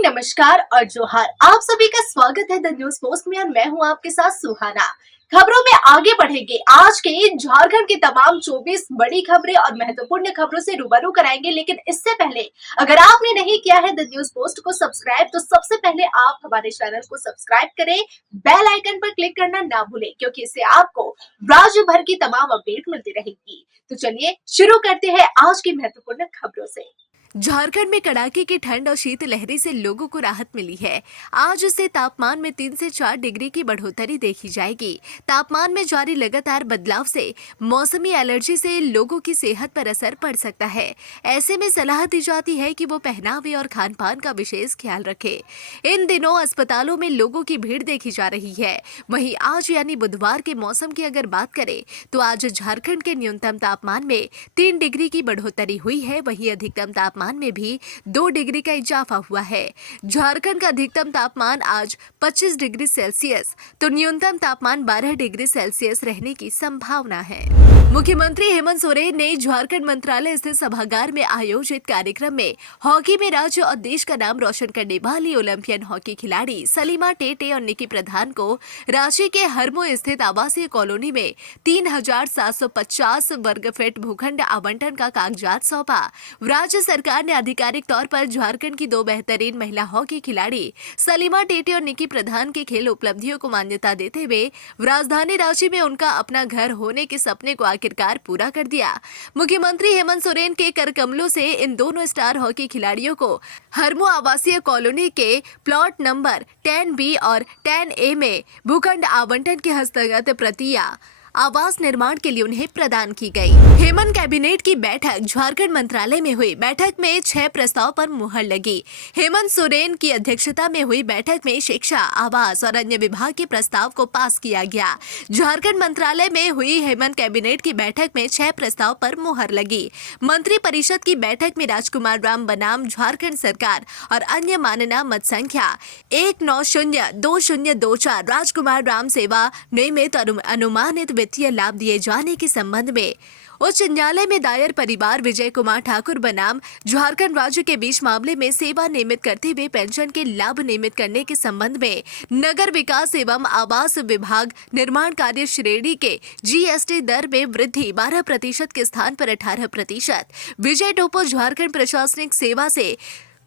Morning, नमस्कार और जोहार। आप सभी का स्वागत है द न्यूज पोस्ट में और मैं हूं आपके साथ सुहाना। खबरों में आगे बढ़ेंगे। आज के झारखंड की तमाम 24 बड़ी खबरें और महत्वपूर्ण खबरों से रूबरू कराएंगे, लेकिन इससे पहले अगर आपने नहीं किया है द न्यूज पोस्ट को सब्सक्राइब, तो सबसे पहले आप हमारे चैनल को सब्सक्राइब करें, बेल आइकन पर क्लिक करना ना भूलें, क्योंकि इससे आपको राज्य भर की तमाम अपडेट मिलती रहेगी। तो चलिए शुरू करते हैं आज की महत्वपूर्ण खबरों से। झारखंड में कड़ाके की ठंड और शीतलहरी से लोगों को राहत मिली है। आज से तापमान में 3 से 4 डिग्री की बढ़ोतरी देखी जाएगी। तापमान में जारी लगातार बदलाव से मौसमी एलर्जी से लोगों की सेहत पर असर पड़ सकता है। ऐसे में सलाह दी जाती है कि वो पहनावे और खान पान का विशेष ख्याल रखें। इन दिनों अस्पतालों में लोगों की भीड़ देखी जा रही है। वहीं आज यानी बुधवार के मौसम की अगर बात करें तो आज झारखंड के न्यूनतम तापमान में 3 डिग्री की बढ़ोतरी हुई है। वहीं अधिकतम तापमान में भी 2 डिग्री का इजाफा हुआ है। झारखंड का अधिकतम तापमान आज 25 डिग्री सेल्सियस तो न्यूनतम तापमान 12 डिग्री सेल्सियस रहने की संभावना है। मुख्यमंत्री हेमंत सोरेन ने झारखंड मंत्रालय स्थित सभागार में आयोजित कार्यक्रम में हॉकी में राज्य और देश का नाम रोशन करने वाली ओलंपियन हॉकी खिलाड़ी सलीमा टेटे और निकी प्रधान को रांची के हरमो स्थित आवासीय कॉलोनी में 3,750 वर्ग फीट भूखंड आवंटन का कागजात सौंपा। राज्य सरकार ने आधिकारिक तौर पर झारखंड की 2 बेहतरीन महिला हॉकी खिलाड़ी सलीमा टेटे और निकी प्रधान के खेल उपलब्धियों को मान्यता देते हुए राजधानी रांची में उनका अपना घर होने के सपने को आखिरकार पूरा कर दिया। मुख्यमंत्री हेमंत सोरेन के कर कमलों से इन दोनों स्टार हॉकी खिलाड़ियों को हरमो आवासीय कॉलोनी के प्लॉट नंबर 10B और 10A में भूखंड आवंटन की हस्तगत प्रतियां आवास निर्माण के लिए उन्हें प्रदान की गई। हेमंत कैबिनेट की बैठक झारखंड मंत्रालय में हुई। बैठक में 6 प्रस्ताव पर मुहर लगी। हेमंत सोरेन की अध्यक्षता में हुई बैठक में शिक्षा, आवास और अन्य विभाग के प्रस्ताव को पास किया गया। झारखंड मंत्रालय में हुई हेमंत कैबिनेट की बैठक में 6 प्रस्ताव पर मुहर लगी। मंत्री परिषद की बैठक में राजकुमार राम बनाम झारखंड सरकार और अन्य मानना मत संख्या 19202024 राजकुमार राम सेवा नियमित अनुमानित वित्तीय लाभ दिए जाने के संबंध में उच्च न्यायालय में दायर परिवार विजय कुमार ठाकुर बनाम झारखंड राज्य के बीच मामले में सेवा नियमित करते हुए पेंशन के लाभ नियमित करने के संबंध में नगर विकास एवं आवास विभाग निर्माण कार्य श्रेणी के GST दर में वृद्धि 12% के स्थान पर 18%। विजय टोपो झारखंड प्रशासनिक सेवा से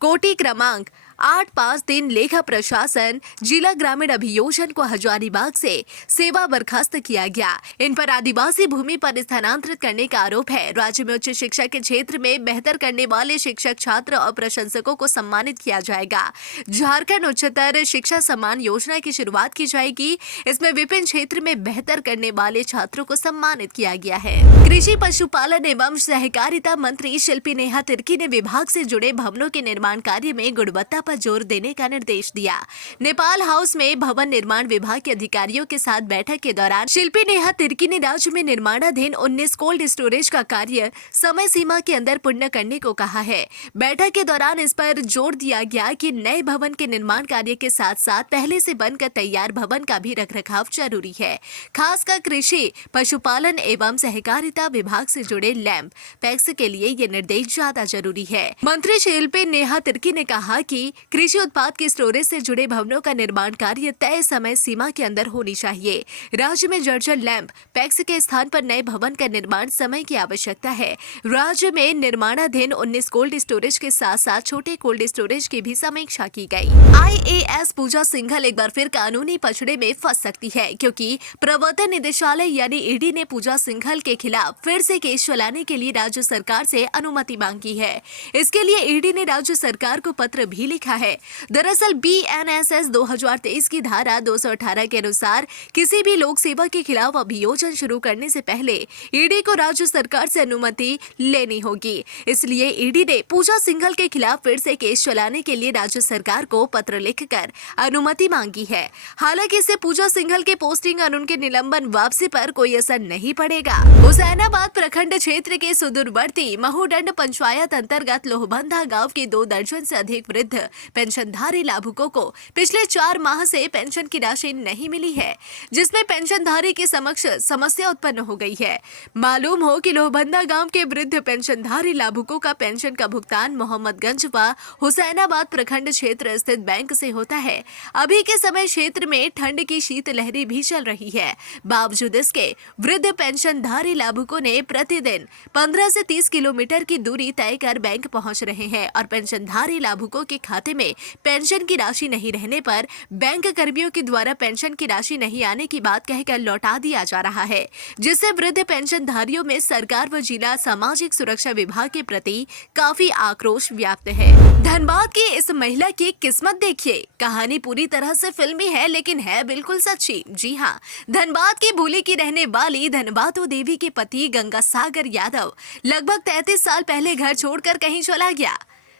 कोटि क्रमांक 853 लेखा प्रशासन जिला ग्रामीण अभियोजन को हजारीबाग से सेवा बर्खास्त किया गया। इन पर आदिवासी भूमि पर स्थानांतरित करने का आरोप है। राज्य में उच्च शिक्षा के क्षेत्र में बेहतर करने वाले शिक्षक, छात्र और प्रशंसकों को सम्मानित किया जाएगा। झारखंड उच्चतर शिक्षा सम्मान योजना की शुरुआत की जाएगी। इसमें विभिन्न क्षेत्र में बेहतर करने वाले छात्रों को सम्मानित किया गया है। कृषि, पशुपालन एवं सहकारिता मंत्री शिल्पी नेहा तिर्की ने विभाग से जुड़े भवनों के निर्माण कार्य में गुणवत्ता पर जोर देने का निर्देश दिया। नेपाल हाउस में भवन निर्माण विभाग के अधिकारियों के साथ बैठक के दौरान शिल्पी नेहा तिर्की ने राज्य में निर्माणाधीन 19 कोल्ड स्टोरेज का कार्य समय सीमा के अंदर पूर्ण करने को कहा है। बैठक के दौरान इस पर जोर दिया गया कि नए भवन के निर्माण कार्य के साथ साथ पहले से बनकर तैयार भवन का भी रखरखाव जरूरी है। खासकर कृषि, पशुपालन एवं सहकारिता विभाग से जुड़े लैंप पैक्स के लिए ये निर्देश ज्यादा जरूरी है। मंत्री शिल्पी नेहा तिर्की ने कहा कि कृषि उत्पाद के स्टोरेज से जुड़े भवनों का निर्माण कार्य तय समय सीमा के अंदर होनी चाहिए। राज्य में जर्जर लैंप पैक्स के स्थान पर नए भवन का निर्माण समय की आवश्यकता है। राज्य में निर्माणाधीन 19 कोल्ड स्टोरेज के साथ साथ छोटे कोल्ड स्टोरेज की भी समीक्षा की गई। IAS पूजा सिंघल एक बार फिर कानूनी पछड़े में फंस सकती है, क्योंकि प्रवर्तन निदेशालय यानी ईडी ने पूजा सिंघल के खिलाफ फिर से केस चलाने के लिए राज्य सरकार से अनुमति मांगी है। इसके लिए ईडी ने राज्य सरकार को पत्र भी लिखा है। दरअसल BNSS 2023 की धारा 218 के अनुसार किसी भी लोक सेवा के खिलाफ अभियोजन शुरू करने से पहले ईडी को राज्य सरकार से अनुमति लेनी होगी। इसलिए ईडी ने पूजा सिंघल के खिलाफ फिर से केस चलाने के लिए राज्य सरकार को पत्र लिखकर अनुमति मांगी है। हालांकि इससे पूजा सिंघल के पोस्टिंग और उनके निलंबन वापसी पर कोई असर नहीं पड़ेगा। हुसैनाबाद प्रखंड क्षेत्र के सुदूरवर्ती महूडंड पंचायत अंतर्गत लोहबंधा गाँव के 2 दर्जन से अधिक वृद्ध पेंशनधारी लाभुकों को पिछले 4 माह से पेंशन की राशि नहीं मिली है, जिसमें पेंशनधारी के समक्ष समस्या उत्पन्न हो गई है। मालूम हो कि लोहबंदा गांव के वृद्ध पेंशनधारी लाभुकों का पेंशन का भुगतान मोहम्मदगंज व हुसैनाबाद प्रखंड क्षेत्र स्थित बैंक से होता है। अभी के समय क्षेत्र में ठंड की शीतलहरी भी चल रही है। बावजूद इसके वृद्ध पेंशनधारी लाभुकों ने प्रतिदिन 15 से 30 किलोमीटर की दूरी तय कर बैंक पहुंच रहे हैं और पेंशनधारी लाभुकों के खाते में पेंशन की राशि नहीं रहने पर बैंक कर्मियों के द्वारा पेंशन की राशि नहीं आने की बात कहकर लौटा दिया जा रहा है, जिससे वृद्ध पेंशनधारियों में सरकार व जिला सामाजिक सुरक्षा विभाग के प्रति काफी आक्रोश व्याप्त है। धनबाद की इस महिला की किस्मत देखिए। कहानी पूरी तरह से फिल्मी है लेकिन है बिल्कुल सच्ची। जी हाँ, धनबाद की भूली की रहने वाली धनबादो देवी के पति गंगासागर यादव लगभग 33 साल पहले घर छोड़कर कहीं चला गया।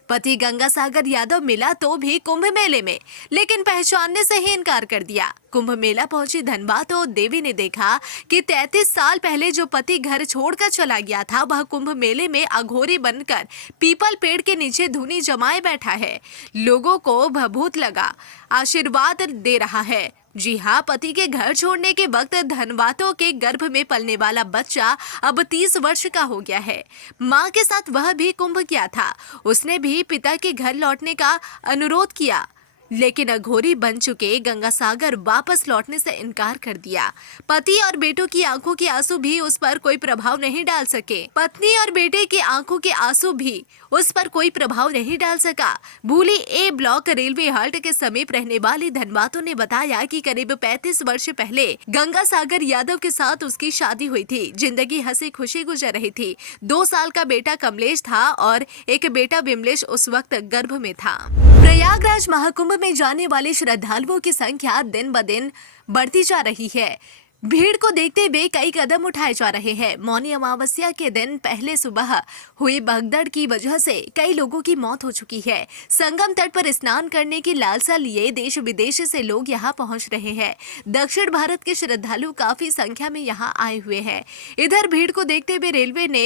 पति गंगासागर यादव मिला तो भी कुंभ मेले में, लेकिन पहचानने से ही इनकार कर दिया। कुंभ मेला पहुंची धनबादो देवी ने देखा कि 33 साल पहले जो पति घर छोड़कर चला गया था वह कुंभ मेले में अघोरी बनकर पीपल पेड़ के नीचे धुनी जमाए बैठा है। लोगों को भभूत लगा, आशीर्वाद दे रहा है। जी हाँ, पति के घर छोड़ने के वक्त धनबादो के गर्भ में पलने वाला बच्चा अब 30 वर्ष का हो गया है। मां के साथ वह भी कुंभ गया था। उसने भी पिता के घर लौटने का अनुरोध किया, लेकिन अघोरी बन चुके गंगासागर वापस लौटने से इनकार कर दिया। पति और बेटों की आंखों के आंसू भी उस पर कोई प्रभाव नहीं डाल सके। पत्नी और बेटे की आंखों के आंसू भी उस पर कोई प्रभाव नहीं डाल सका। भूली ए ब्लॉक रेलवे हॉल्ट के समीप रहने वाली धनबादो ने बताया कि करीब 35 वर्ष पहले गंगासागर यादव के साथ उसकी शादी हुई थी। जिंदगी हंसी खुशी गुजर रही थी। 2 साल का बेटा कमलेश था और एक बेटा विमलेश उस वक्त गर्भ में था। प्रयागराज महाकुंभ में जाने वाले श्रद्धालुओं की संख्या दिन ब दिन बढ़ती जा रही है। भीड़ को देखते हुए कई कदम उठाए जा रहे हैं। मौनी अमावस्या के दिन पहले सुबह हुई भगदड़ की वजह से कई लोगों की मौत हो चुकी है। संगम तट पर स्नान करने की लालसा लिए देश विदेश से लोग यहां पहुंच रहे हैं। दक्षिण भारत के श्रद्धालु काफी संख्या में यहां आए हुए हैं। इधर भीड़ को देखते हुए रेलवे ने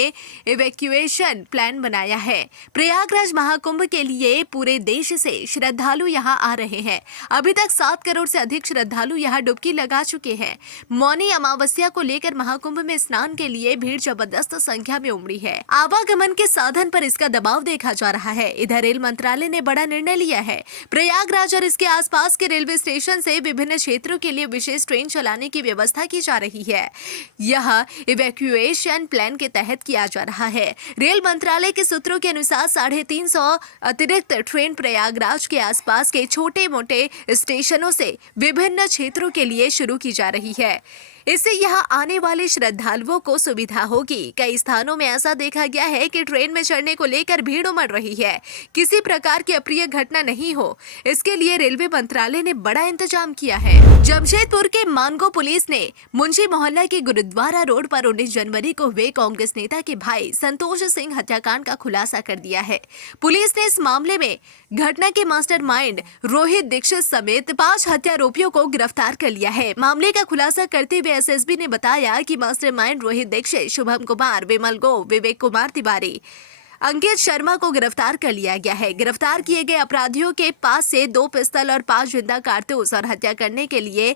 इवैक्यूएशन प्लान बनाया है। प्रयागराज महाकुंभ के लिए पूरे देश से श्रद्धालु यहां आ रहे हैं। अभी तक 7 करोड़ से अधिक श्रद्धालु यहां डुबकी लगा चुके हैं। मौनी अमावस्या को लेकर महाकुंभ में स्नान के लिए भीड़ जबरदस्त संख्या में उमड़ी है। आवागमन के साधन पर इसका दबाव देखा जा रहा है। इधर रेल मंत्रालय ने बड़ा निर्णय लिया है। प्रयागराज और इसके आसपास के रेलवे स्टेशन से विभिन्न क्षेत्रों के लिए विशेष ट्रेन चलाने की व्यवस्था की जा रही है। यह इवैक्यूएशन प्लान के तहत किया जा रहा है। रेल मंत्रालय के सूत्रों के अनुसार 350 अतिरिक्त ट्रेन प्रयागराज के आसपास के छोटे मोटे स्टेशनों से विभिन्न क्षेत्रों के लिए शुरू की जा रही है। इससे यहां आने वाले श्रद्धालुओं को सुविधा होगी। कई स्थानों में ऐसा देखा गया है कि ट्रेन में चढ़ने को लेकर भीड़ उमड़ रही है। किसी प्रकार की अप्रिय घटना नहीं हो, इसके लिए रेलवे मंत्रालय ने बड़ा इंतजाम किया है। जमशेदपुर के मानगो पुलिस ने मुंशी मोहल्ला के गुरुद्वारा रोड पर 19 जनवरी को हुए कांग्रेस नेता के भाई संतोष सिंह हत्याकांड का खुलासा कर दिया है। पुलिस ने इस मामले में घटना के मास्टरमाइंड रोहित दीक्षित समेत 5 हत्यारोपियों को गिरफ्तार कर लिया है। मामले का खुलासा करते हुए एसएसबी ने बताया कि मास्टरमाइंड रोहित दीक्षित, शुभम कुमार, विमल गो, विवेक कुमार तिवारी, अंकित शर्मा को गिरफ्तार कर लिया गया है। गिरफ्तार किए गए अपराधियों के पास से 2 पिस्तल और 5 जिंदा कारतूस और हत्या करने के लिए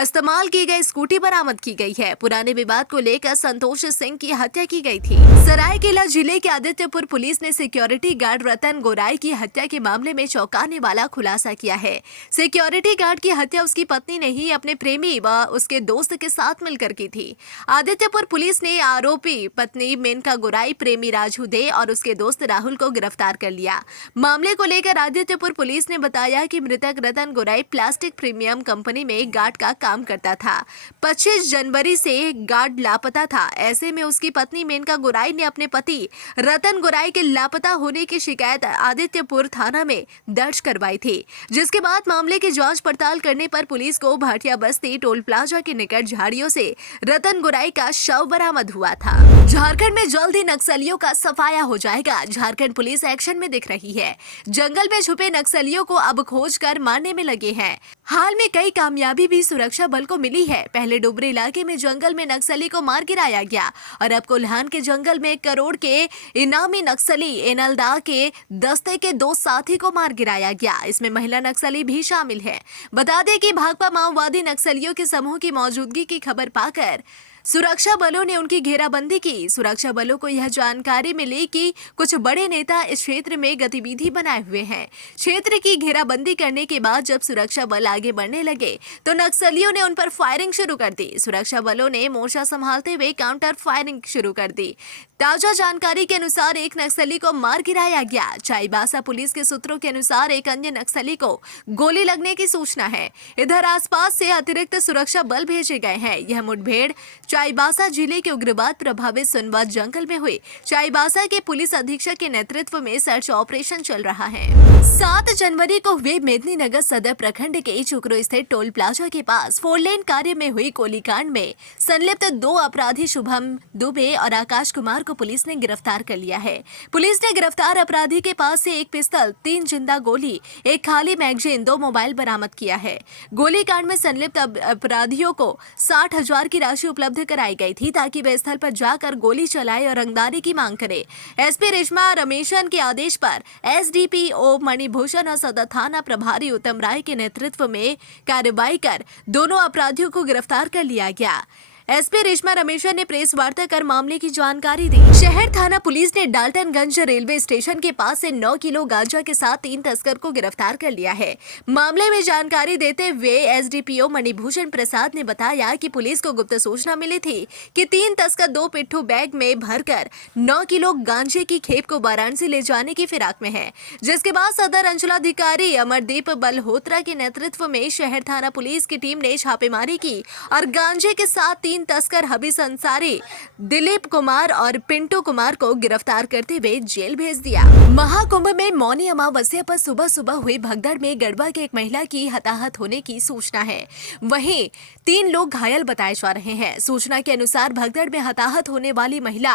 इस्तेमाल की गई स्कूटी बरामद की गई है। पुराने विवाद को लेकर संतोष सिंह की हत्या की गई थी। सरायकेला जिले के आदित्यपुर पुलिस ने सिक्योरिटी गार्ड रतन गोराई की हत्या के मामले में चौंकाने वाला खुलासा किया है। सिक्योरिटी गार्ड की हत्या उसकी पत्नी ने ही अपने प्रेमी व उसके दोस्त के साथ मिलकर की थी। आदित्यपुर पुलिस ने आरोपी पत्नी मेनका गोराई, प्रेमी राजू दे और उसके दोस्त राहुल को गिरफ्तार कर लिया। मामले को लेकर आदित्यपुर पुलिस ने बताया कि मृतक रतन गोराई प्लास्टिक प्रीमियम कंपनी में गार्ड का काम करता था। 25 जनवरी से गार्ड लापता था। ऐसे में उसकी पत्नी मेनका गोराई ने अपने पति रतन गोराई के लापता होने की शिकायत आदित्यपुर थाना में दर्ज करवाई थी, जिसके बाद मामले की जांच पड़ताल करने पर पुलिस को भाटिया बस्ती टोल प्लाजा के निकट झाड़ियों से रतन गोराई का शव बरामद हुआ था। झारखंड में जल्द ही नक्सलियों का सफाया हो जाएगा। जाएगा, झारखंड पुलिस एक्शन में दिख रही है। जंगल में छुपे नक्सलियों को अब खोज कर मारने में लगे हैं। हाल में कई कामयाबी भी सुरक्षा बल को मिली है। पहले डुबरी इलाके में जंगल में नक्सली को मार गिराया गया और अब कोल्हान के जंगल में 1 करोड़ के इनामी नक्सली एनलदा के दस्ते के 2 साथी को मार गिराया गया। इसमें महिला नक्सली भी शामिल है। बता दें कि भाकपा माओवादी नक्सलियों के समूह की मौजूदगी की खबर पाकर सुरक्षा बलों ने उनकी घेराबंदी की। सुरक्षा बलों को यह जानकारी मिली कि कुछ बड़े नेता इस क्षेत्र में गतिविधि बनाए हुए हैं। क्षेत्र की घेराबंदी करने के बाद जब सुरक्षा बल आगे बढ़ने लगे तो नक्सलियों ने उन पर फायरिंग शुरू कर दी। सुरक्षा बलों ने मोर्चा संभालते हुए काउंटर फायरिंग शुरू कर दी। ताजा जानकारी के अनुसार एक नक्सली को मार गिराया गया। चाईबासा पुलिस के सूत्रों के अनुसार एक अन्य नक्सली को गोली लगने की सूचना है। इधर आसपास से अतिरिक्त सुरक्षा बल भेजे गए हैं। यह मुठभेड़ चाईबासा जिले के उग्रवाद प्रभावित सुनवा जंगल में हुई। चाईबासा के पुलिस अधीक्षक के नेतृत्व में सर्च ऑपरेशन चल रहा है। 7 जनवरी को हुए मेदिनीनगर सदर प्रखंड के चुकरो स्थित टोल प्लाजा के पास 4 लेन कार्य में हुई गोलीकांड में संलिप्त 2 अपराधी शुभम दुबे और आकाश कुमार को पुलिस ने गिरफ्तार कर लिया है। पुलिस ने गिरफ्तार अपराधी के पास से 1 पिस्तौल, 3 जिंदा गोली, 1 खाली मैगजीन, 2 मोबाइल बरामद किया है। गोलीकांड में संलिप्त अपराधियों को 60,000 की राशि उपलब्ध कराई गई थी ताकि वे स्थल पर जाकर गोली चलाए और रंगदारी की मांग करे। एसपी रेशमा रमेशन के आदेश पर एसडीपीओ मणिभूषण और सदर थाना प्रभारी उत्तम राय के नेतृत्व में कार्रवाई कर दोनों अपराधियों को गिरफ्तार कर लिया गया। एसपी रेशमा रमेशन ने प्रेस वार्ता कर मामले की जानकारी दी। शहर थाना पुलिस ने डाल्टनगंज रेलवे स्टेशन के पास से 9 किलो गांजा के साथ 3 तस्कर को गिरफ्तार कर लिया है। मामले में जानकारी देते हुए एसडीपीओ मणिभूषण प्रसाद ने बताया कि पुलिस को गुप्त सूचना मिली थी कि 3 तस्कर 2 पिट्ठू बैग में भरकर 9 किलो गांजे की खेप को वाराणसी ले जाने की फिराक में है। जिसके बाद सदर अंचलाधिकारी अमरदीप बलहोत्रा के नेतृत्व में शहर थाना पुलिस की टीम ने छापेमारी की और गांजे के साथ 3 तस्कर हबीस अंसारी, दिलीप कुमार और पिंटू कुमार को गिरफ्तार करते हुए जेल भेज दिया। महाकुंभ में मौनी अमावस्या पर सुबह सुबह हुई भगदड़ में गढ़वा की एक महिला की हताहत होने की सूचना है। वहीं 3 लोग घायल बताए जा रहे हैं। सूचना के अनुसार भगदड़ में हताहत होने वाली महिला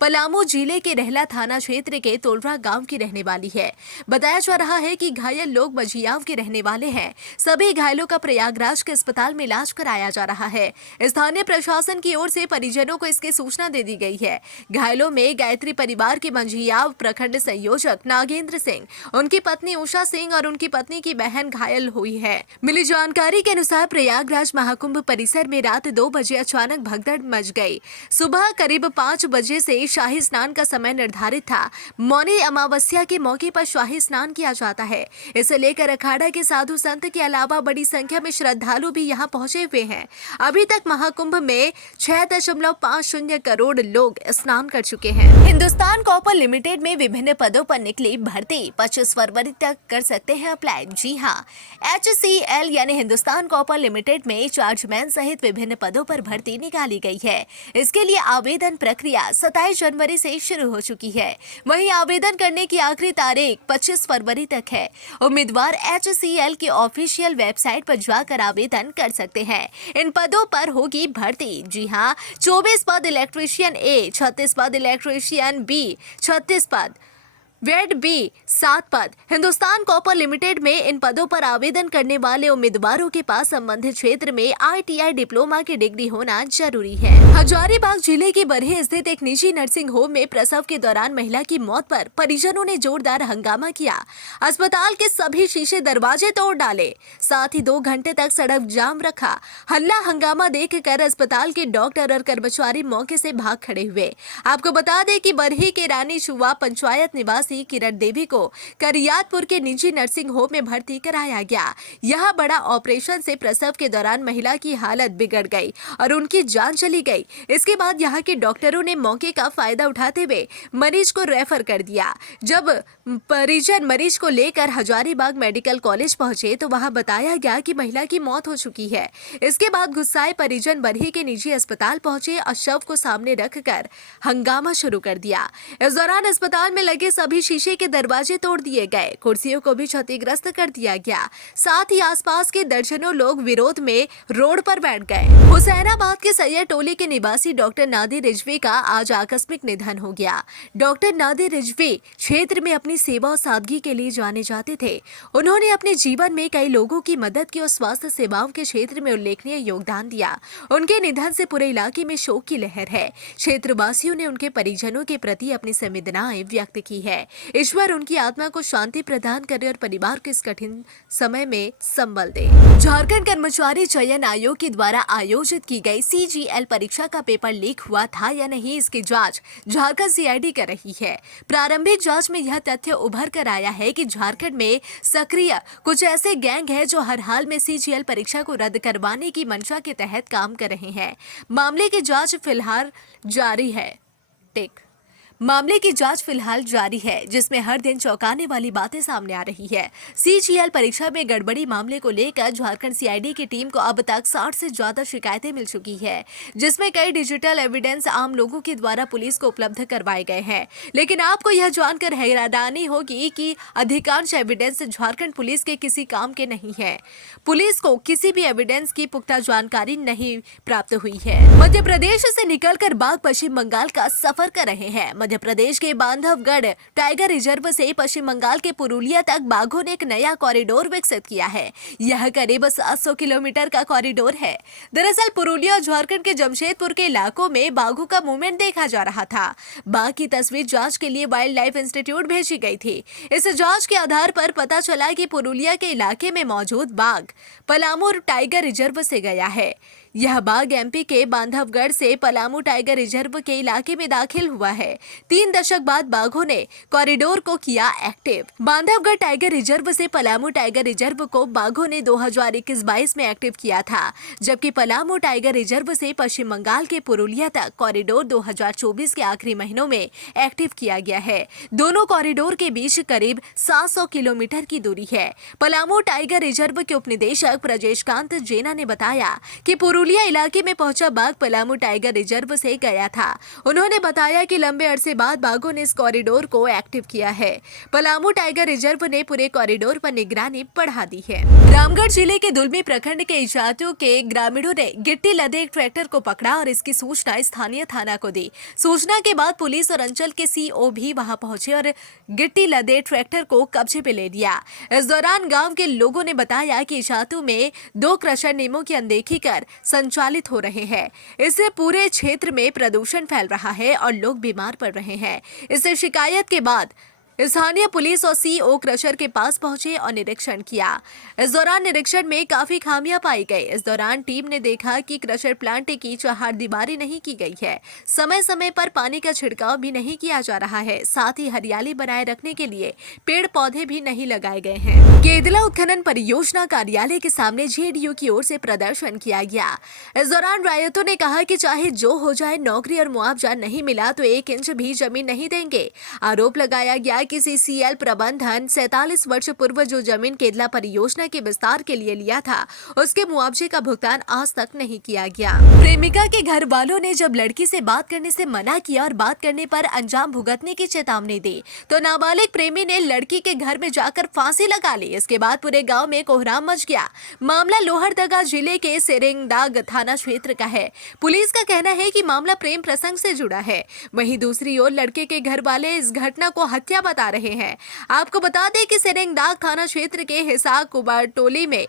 पलामू जिले के रहला थाना क्षेत्र के तोलरा गांव की रहने वाली है। बताया जा रहा है कि घायल लोग मझियाव के रहने वाले हैं। सभी घायलों का प्रयागराज के अस्पताल में इलाज कराया जा रहा है। स्थानीय प्रशासन की ओर से परिजनों को इसकी सूचना दे दी गई है। घायलों में गायत्री परिवार के मंझियाव प्रखंड संयोजक नागेंद्र सिंह, उनकी पत्नी उषा सिंह और उनकी पत्नी की बहन घायल हुई है। मिली जानकारी के अनुसार प्रयागराज महाकुंभ परिसर में रात 2 बजे अचानक भगदड़ मच गई। सुबह करीब 5 बजे से शाही स्नान का समय निर्धारित था। मौनी अमावस्या के मौके पर शाही स्नान किया जाता है। इसे लेकर अखाड़ा के साधु संत के अलावा बड़ी संख्या में श्रद्धालु भी यहाँ पहुंचे हुए हैं। अभी तक महाकुंभ में 6.50 करोड़ लोग स्नान कर चुके हैं। हिंदुस्तान कॉपर लिमिटेड में विभिन्न पदों पर निकली भर्ती 25 फरवरी तक कर सकते हैं अप्लाई। जी हां, HCL यानी हिंदुस्तान कॉपर लिमिटेड में चार्जमैन सहित विभिन्न पदों पर भर्ती निकाली गई है। इसके लिए आवेदन प्रक्रिया 27 जनवरी से शुरू हो चुकी है। वहीं आवेदन करने की आखिरी तारीख 25 फरवरी तक है। उम्मीदवार HCL की ऑफिशियल वेबसाइट पर जाकर आवेदन कर सकते हैं। इन पदों पर होगी भर्ती। जी हाँ, 24 पद इलेक्ट्रीशियन ए, 36 पद इलेक्ट्रीशियन बी, 36 पद वेड बी, 7 पद। हिंदुस्तान कॉपर लिमिटेड में इन पदों पर आवेदन करने वाले उम्मीदवारों के पास संबंधित क्षेत्र में ITI डिप्लोमा की डिग्री होना जरूरी है। हजारीबाग जिले के बरहे स्थित एक निजी नर्सिंग होम में प्रसव के दौरान महिला की मौत पर परिजनों ने जोरदार हंगामा किया। अस्पताल के सभी शीशे दरवाजे तोड़ डाले, साथ ही 2 घंटे तक सड़क जाम रखा। हल्ला हंगामा देखकर अस्पताल के डॉक्टर और कर्मचारी मौके से भाग खड़े हुए। आपको बता दें कि बरही के रानी शुवा पंचायत निवासी किरण देवी को करियातपुर के निजी नर्सिंग होम में भर्ती कराया गया। यह बड़ा ऑपरेशन से प्रसव के दौरान महिला की हालत बिगड़ गई और उनकी जान चली गई। इसके बाद यहां के डॉक्टरों ने मौके का फायदा उठाते हुए मरीज को रेफर कर दिया। जब परिजन मरीज को लेकर हजारीबाग मेडिकल कॉलेज पहुंचे तो वहां बताया गया कि महिला की मौत हो चुकी है। इसके बाद गुस्साए परिजन बरही के निजी अस्पताल पहुंचे और शव को सामने रखकर हंगामा शुरू कर दिया। इस दौरान अस्पताल में लगे सभी भी शीशे के दरवाजे तोड़ दिए गए, कुर्सियों को भी क्षतिग्रस्त कर दिया गया। साथ ही आसपास के दर्जनों लोग विरोध में रोड पर बैठ गए। हुसैनाबाद के सैयद टोली के निवासी डॉक्टर नादिर रिजवी का आज आकस्मिक निधन हो गया। डॉक्टर नादिर रिजवी क्षेत्र में अपनी सेवा और सादगी के लिए जाने जाते थे। उन्होंने अपने जीवन में कई लोगों की मदद की और स्वास्थ्य सेवाओं के क्षेत्र में उल्लेखनीय योगदान दिया। उनके निधन से पूरे इलाके में शोक की लहर है। क्षेत्रवासियों ने उनके परिजनों के प्रति अपनी संवेदनाएं व्यक्त की है। ईश्वर उनकी आत्मा को शांति प्रदान करे और परिवार को इस कठिन समय में संबल दे। झारखंड कर्मचारी चयन आयोग के द्वारा आयोजित की गई CGL परीक्षा का पेपर लीक हुआ था या नहीं, इसकी जांच झारखंड CID कर रही है। प्रारंभिक जांच में यह तथ्य उभर कर आया है कि झारखंड में सक्रिय कुछ ऐसे गैंग हैं जो हर हाल में CGL परीक्षा को रद्द करवाने की मंशा के तहत काम कर रहे हैं। मामले की जांच फिलहाल जारी है, जिसमें हर दिन चौंकाने वाली बातें सामने आ रही है। CGL परीक्षा में गड़बड़ी मामले को लेकर झारखंड CID की टीम को अब तक 60 से ज्यादा शिकायतें मिल चुकी है, जिसमें कई डिजिटल एविडेंस आम लोगों के द्वारा पुलिस को उपलब्ध करवाए गए हैं। लेकिन आपको यह जानकर हैरानी होगी कि अधिकांश एविडेंस झारखंड पुलिस के किसी काम के नहीं है। पुलिस को किसी भी एविडेंस की पुख्ता जानकारी नहीं प्राप्त हुई है। मध्य प्रदेश से निकलकर बाघ पश्चिम बंगाल का सफर कर रहे हैं। मध्य प्रदेश के बांधवगढ़ टाइगर रिजर्व से पश्चिम बंगाल के पुरुलिया तक बाघों ने एक नया कॉरिडोर विकसित किया है। यह करीब 700 किलोमीटर का कॉरिडोर है। दरअसल पुरुलिया और झारखंड के जमशेदपुर के इलाकों में बाघों का मूवमेंट देखा जा रहा था। बाघ की तस्वीर जांच के लिए वाइल्ड लाइफ इंस्टीट्यूट भेजी गई थी। इस जांच के आधार पर पता चला कि पुरुलिया के इलाके में मौजूद बाघ पलामू टाइगर रिजर्व से गया है। यह बाघ MP के बांधवगढ़ से पलामू टाइगर रिजर्व के इलाके में दाखिल हुआ है। 3 दशक बाद बाघों ने कॉरिडोर को किया एक्टिव। बांधवगढ़ टाइगर रिजर्व से पलामू टाइगर रिजर्व को बाघों ने 2021-22 में एक्टिव किया था, जबकि पलामू टाइगर रिजर्व से पश्चिम बंगाल के पुरुलिया तक कॉरिडोर 2024 के आखिरी महीनों में एक्टिव किया गया है। दोनों कॉरिडोर के बीच करीब 700 किलोमीटर की दूरी है। पलामू टाइगर रिजर्व के उपनिदेशक ब्रजेशकांत जेना ने बताया कि पुरुलिया इलाके में पहुंचा बाघ पलामू टाइगर रिजर्व से गया था। उन्होंने बताया कि लंबे अरसे बाद बाघों ने इस कॉरिडोर को एक्टिव किया है। पलामू टाइगर रिजर्व ने पूरे कॉरिडोर पर निगरानी बढ़ा दी है। रामगढ़ जिले के दुलमी प्रखंड के इचाटू के ग्रामीणों ने गिट्टी लदे एक ट्रैक्टर को पकड़ा और इसकी सूचना स्थानीय थाना को दी। सूचना के बाद पुलिस और अंचल के CO भी वहां पहुंचे और गिट्टी लदे ट्रैक्टर को कब्जे पे ले लिया। इस दौरान गाँव के लोगों ने बताया कि इचाटू में 2 क्रशर नियमों की अनदेखी कर संचालित हो रहे हैं। इससे पूरे क्षेत्र में प्रदूषण फैल रहा है और लोग बीमार पड़ रहे हैं। इससे शिकायत के बाद स्थानीय पुलिस और CO क्रशर के पास पहुंचे और निरीक्षण किया। इस दौरान निरीक्षण में काफी खामियां पाई गई। इस दौरान टीम ने देखा कि क्रशर प्लांट की चहारदीवारी नहीं की गई है। समय समय पर पानी का छिड़काव भी नहीं किया जा रहा है। साथ ही हरियाली बनाए रखने के लिए पेड़ पौधे भी नहीं लगाए गए हैं। केदला उत्खनन परियोजना कार्यालय के सामने JDU की ओर से प्रदर्शन किया गया। इस दौरान रायतों ने कहा कि चाहे जो हो जाए, नौकरी और मुआवजा नहीं मिला तो 1 इंच भी जमीन नहीं देंगे। आरोप लगाया गया कि CCL प्रबंधन 47 वर्ष पूर्व जो जमीन केदला परियोजना के विस्तार के लिए लिया था, उसके मुआवजे का भुगतान आज तक नहीं किया गया। प्रेमिका के घर वालों ने जब लड़की से बात करने से मना किया और बात करने पर अंजाम भुगतने की चेतावनी दी, तो नाबालिग प्रेमी ने लड़की के घर में जाकर फांसी लगा ली। इसके बाद पूरे गांव में कोहराम मच गया। मामला लोहरदगा जिले के सेरेंगदाग थाना क्षेत्र का है। पुलिस का कहना है कि मामला प्रेम प्रसंग से जुड़ा है। वहीं दूसरी ओर लड़के के घर वाले इस घटना को हत्या बता रहे हैं। आपको बता दें कि सेरेंगदाग थाना क्षेत्र के हिसार कुबार टोली में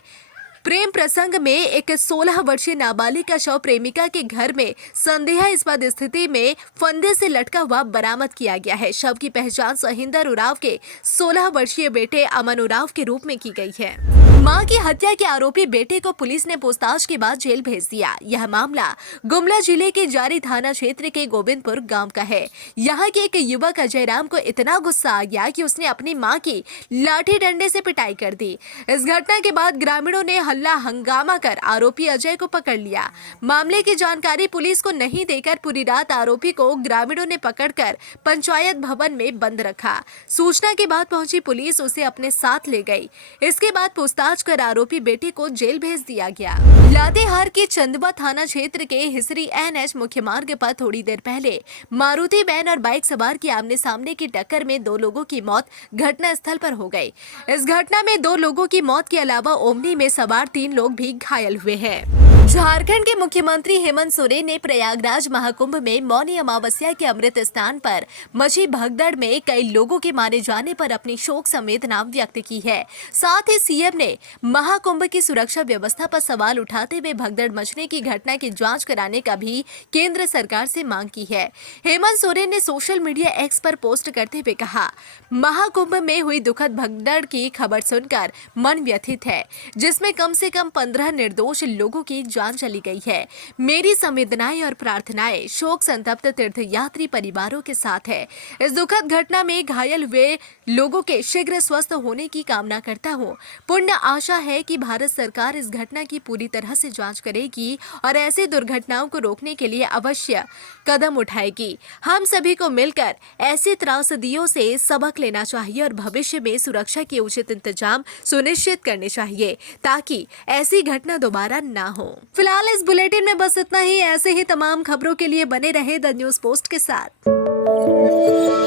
प्रेम प्रसंग में एक 16 वर्षीय नाबालिग का शव प्रेमिका के घर में संदेहास्पद स्थिति में फंदे से लटका हुआ बरामद किया गया है। शव की पहचान सहिंदर उरांव के 16 वर्षीय बेटे अमन उरांव के रूप में की गई है। मां की हत्या के आरोपी बेटे को पुलिस ने पूछताछ के बाद जेल भेज दिया। यह मामला गुमला जिले के जारी थाना क्षेत्र के गोविंदपुर गांव का है। यहां के एक युवक अजय राम को इतना गुस्सा आ गया कि उसने अपनी मां की लाठी डंडे से पिटाई कर दी। इस घटना के बाद ग्रामीणों ने हल्ला हंगामा कर आरोपी अजय को पकड़ लिया। मामले की जानकारी पुलिस को नहीं देकर पूरी रात आरोपी को ग्रामीणों ने पकड़कर पंचायत भवन में बंद रखा। सूचना के बाद पहुंची पुलिस उसे अपने साथ ले गई। इसके बाद पूछताछ जांच कर आरोपी बेटे को जेल भेज दिया गया। लातेहार के चंदवा थाना क्षेत्र के हिसरी एनएच मुख्य मार्ग पर थोड़ी देर पहले मारुति वैन और बाइक सवार की आमने सामने की टक्कर में 2 लोगों की मौत घटना स्थल पर हो गई। इस घटना में 2 लोगों की मौत के अलावा ओमनी में सवार 3 लोग भी घायल हुए हैं। झारखंड के मुख्यमंत्री हेमंत सोरेन ने प्रयागराज महाकुंभ में मौनी अमावस्या के अमृत स्नान पर मची भगदड़ में कई लोगों के मारे जाने पर अपनी शोक संवेदना व्यक्त की है। साथ ही सीएम ने महाकुंभ की सुरक्षा व्यवस्था पर सवाल उठाते हुए भगदड़ मचने की घटना की जांच कराने का भी केंद्र सरकार से मांग की है। हेमंत सोरेन ने सोशल मीडिया एक्स पर पोस्ट करते हुए कहा, महाकुंभ में हुई दुखद भगदड़ की खबर सुनकर मन व्यथित है, जिसमें कम से कम 15 निर्दोष लोगों की जान चली गई है। मेरी संवेदनाएं और प्रार्थनाएं शोक संतप्त तीर्थयात्री परिवारों के साथ है। इस दुखद घटना में घायल हुए लोगों के शीघ्र स्वस्थ होने की कामना करता हूं। पूर्ण आशा है कि भारत सरकार इस घटना की पूरी तरह से जांच करेगी और ऐसी दुर्घटनाओं को रोकने के लिए अवश्य कदम उठाएगी। हम सभी को मिलकर ऐसी त्रासदियों से सबक लेना चाहिए और भविष्य में सुरक्षा के उचित इंतजाम सुनिश्चित करने चाहिए ताकि ऐसी घटना दोबारा ना हो। फिलहाल इस बुलेटिन में बस इतना ही। ऐसे ही तमाम खबरों के लिए बने रहे द न्यूज़ पोस्ट के साथ।